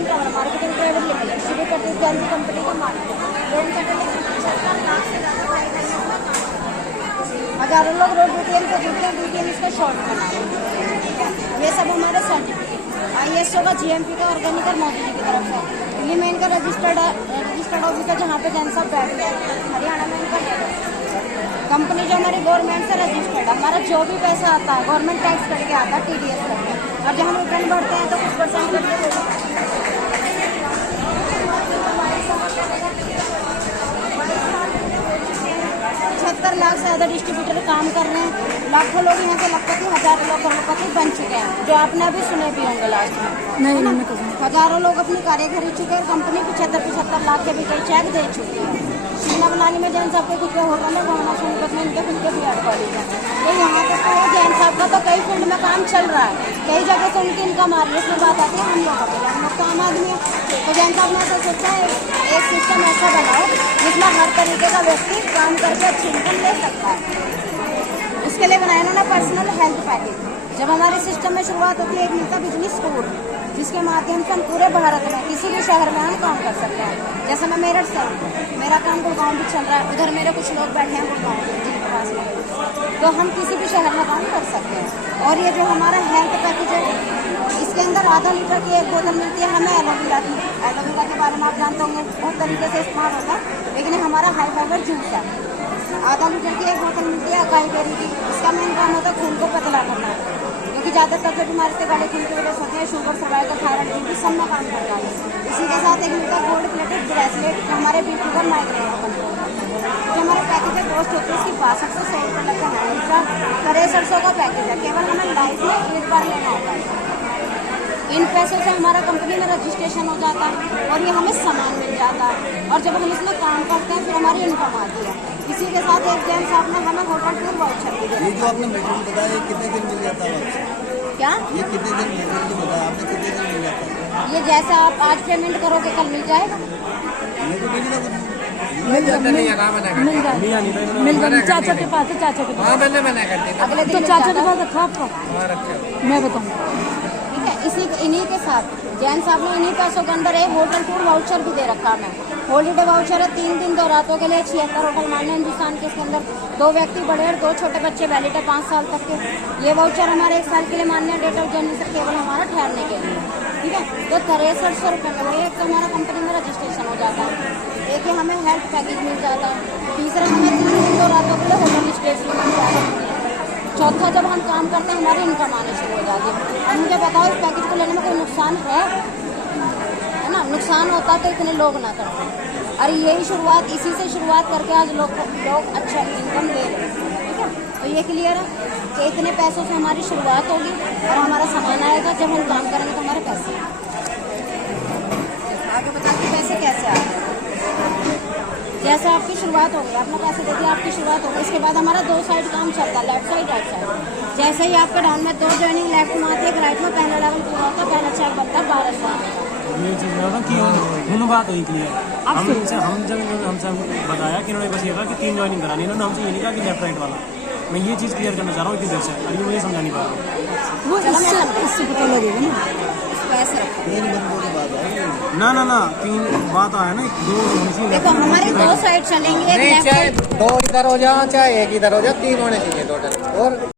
In marketing private limited Shri Patel gallery company का मालिक है। हजारों लोग रोड बीटीएम को जुड़ते हैं, बीटीएम इसका शॉर्ट बना है। ये सब हमारे सर्टिफिकेट ISO का, GMP का, ऑर्गेनिक और मोदी जी की तरफ से। ये मैं इनका रजिस्टर्ड ऑफिस है जहाँ पे जैन साहब बैठते हैं, हरियाणा में इनका है। कंपनी जो हमारी गवर्नमेंट से रजिस्टर्ड है, हमारा जो भी पैसा आता है गवर्नमेंट टैक्स करके आता है, TDS करके। अब जब हम रिटर्न भरते हैं तो कुछ परसेंट करके 75 लाख से ज़्यादा डिस्ट्रीब्यूटर काम कर रहे हैं। लाखों लोग यहाँ से लखपति, हजारों लोग करोड़पति बन चुके हैं, जो आपने अभी सुने भी होंगे लास्ट में। नहीं, हजारों लोग अपनी कारें खरीद चुके हैं। कंपनी 75 लाख के भी कई चेक दे चुकी है। शिमला मनाली में जैन साहब के खुद के होटल है, घूमना सोनीपत में इनके खुद के BEd कॉलेज है। तो यहाँ पे तो जैन साहब का तो कई फील्ड में काम चल रहा है, कई जगह से उनकी इनकम आ रही है। इसमें बात आती है हम लोग तो आम आदमी है। तो जैन साहब ने तो सोचा है एक सिस्टम ऐसा बनाओ जिसमें हर तरीके का व्यक्ति काम करके अच्छी इनकम ले सकता है। उसके लिए बनाया उन्होंने पर्सनल हेल्थ पैकेज। जब हमारे सिस्टम में शुरुआत होती है, एक मिलता बिजनेस कोड, जिसके माध्यम से हम पूरे भारत में किसी भी शहर में हम काम कर सकते हैं। जैसे मैं मेरठ से हूँ, मेरा काम गुड़गांव भी चल रहा है, उधर मेरे कुछ लोग बैठे हैं गुड़गांव में जिनके पास में, तो हम किसी भी शहर में काम कर सकते हैं। और ये जो हमारा हेल्थ पैकेज है, इसके अंदर आधा लीटर की एक बोतल मिलती है हमें एलोवेरा की। एलोवेरा के बारे में आप जानते होंगे, बहुत तरीके से इस्तेमाल होता है, लेकिन हमारा हाई फाइबर जूस है। आधा लीटर की एक बोतल मिलती है अकाई बेरी की। इसका मेन काम होता है खून को पतला करना, क्योंकि ज़्यादातर जो बीमारी से गाढ़े खून की वजह से होती है, शुगर, सर्वाइकल, थायराइड, बीपी सब में काम करता है। इसी के साथ एक मिलता है गोल्ड प्लेटेड ब्रेसलेट, जो हमारे बीपी का माइग्रेन को कंट्रोल करता है। जो हमारे पैकेज है कॉस्ट होती है इसकी 62 से 100 रुपये लगता है। इसका 6300 का पैकेज है, केवल हमें लाइफ में एक बार लेना होता है। इन पैसों से हमारा कंपनी में रजिस्ट्रेशन हो जाता है और ये हमें सामान मिल जाता है। और जब हम इसमें काम करते हैं फिर हमारी इनकम आती है। इसी के साथ एक जैन साहब ने हमें होटल टूर वाउचर भी दिया। ये जो आपने मीटिंग बताया, कितने दिन मिल जाता है? क्या ये कितने दिन बताया आपने, कितने दिन मिल जाता है? ये जैसा आप आज पेमेंट करोगे कल मिल जाएगा। चाचा के पास है, चाचा के पास। अगले दिन तो चाचा के पास रखा आपको, मैं बताऊँ। ठीक है, इन्हीं के साथ जैन साहब ने इन्हीं पैसों के अंदर एक होटल टूर वाउचर भी दे रखा है। हॉलीडे वाउचर है 3 दिन 2 रातों के लिए। 76 होटल मान्य हिंदुस्तान के, इसके अंदर 2 व्यक्ति बड़े और 2 छोटे बच्चे वैलिड है 5 साल तक के। ये वाउचर हमारे 1 साल के लिए मान्य है, डेट ऑफ जर्नी से केवल हमारा ठहरने के लिए। ठीक है, तो 6300 रुपये में एक तो हमारा कंपनी में रजिस्ट्रेशन हो जाता है, एक ही हमें हेल्थ पैकेज मिल जाता है, तीसरा हमें 3 दिन 2 रातों के लिए होटल स्टे फ्री मिल जाता है, चौथा जब हम काम करते हैं हमारी इनकम आने शुरू हो जाती है। अब मुझे बताओ इस पैकेज को लेने में कोई नुकसान है ना? नुकसान होता तो इतने लोग ना करते। अरे यही शुरुआत, इसी से शुरुआत करके आज लोग अच्छा इनकम ले रहे हैं। ठीक है, तो ये क्लियर है कि इतने पैसों से हमारी शुरुआत होगी और हमारा सामान आएगा। जब हम काम करेंगे तो हमारे पैसे आगे बताते पैसे कैसे आते हैं। जैसे आपकी शुरुआत हो गई, आपने पैसे दे दिए, आपकी शुरुआत हो गई, इसके बाद हमारा 2 साइड काम चलता है, लेफ्ट साइड राइट साइड। जैसे ही आपके डाउन में 2 जॉइनिंग लेफ्ट में आती है, एक राइट में, पहला लेवल पूरा होता है, पहला चेक बनता है 1200। ये चीज़ है कि दोनों बात हुई क्लियर। हमसे बताया कि इन्होंने बस ये था कि 3 जॉइनिंग करानी, इन्होंने हमसे ये नहीं कहा कि लेफ्ट राइट वाला। मैं ये चीज़ क्लियर करना चाह रहा हूँ किधर से, अभी मुझे समझा नहीं पा रहा। वो इससे पता लगेगा ना। ना 3 बात आया ना, 2 देखो हमारे 2 साइड चलेंगे, चाहे 2 इधर हो जाओ चाहे 1 इधर हो जाओ, 3 होने चाहिए टोटल। और